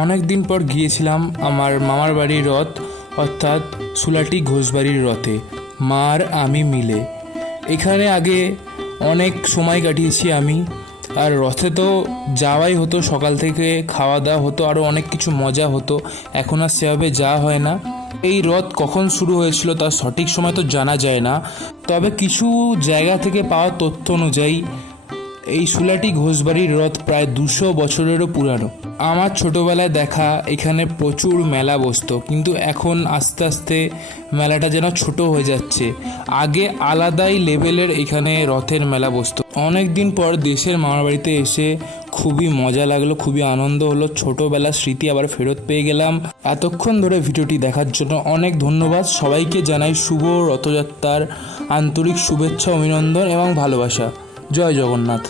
অনেক দিন পর গিয়েছিলাম আমার মামার বাড়ির রথ অর্থাৎ সুলাটি ঘোষবাড়ির রথে মা আর আমি মিলে। এখানে আগে অনেক সময় কাটিয়েছি আমি, আর রথে তো যাওয়াই হতো, সকাল থেকে খাওয়া দাওয়া হতো, আরও অনেক কিছু মজা হতো। এখন আর সেভাবে যাওয়া হয় না। এই রথ কখন শুরু হয়েছিল তার সঠিক সময় তো জানা যায় না, তবে কিছু জায়গা থেকে পাওয়া তথ্য অনুযায়ী এই সুলাটি ঘোষবাড়ির রথ প্রায় 200 বছরেরও পুরানো। আমার ছোটোবেলায় দেখা এখানে প্রচুর মেলা বসতো, কিন্তু এখন আস্তে আস্তে মেলাটা যেন ছোট হয়ে যাচ্ছে। আগে আলাদাই লেভেলের এখানে রথের মেলা বসতো। অনেক দিন পর দেশের মামার বাড়িতে এসে খুবই মজা লাগলো, খুবই আনন্দ হলো, ছোটোবেলার স্মৃতি আবার ফেরত পেয়ে গেলাম। এতক্ষণ ধরে ভিডিওটি দেখার জন্য অনেক ধন্যবাদ। সবাইকে জানাই শুভ রথযাত্রার আন্তরিক শুভেচ্ছা, অভিনন্দন এবং ভালোবাসা। জয় জগন্নাথ।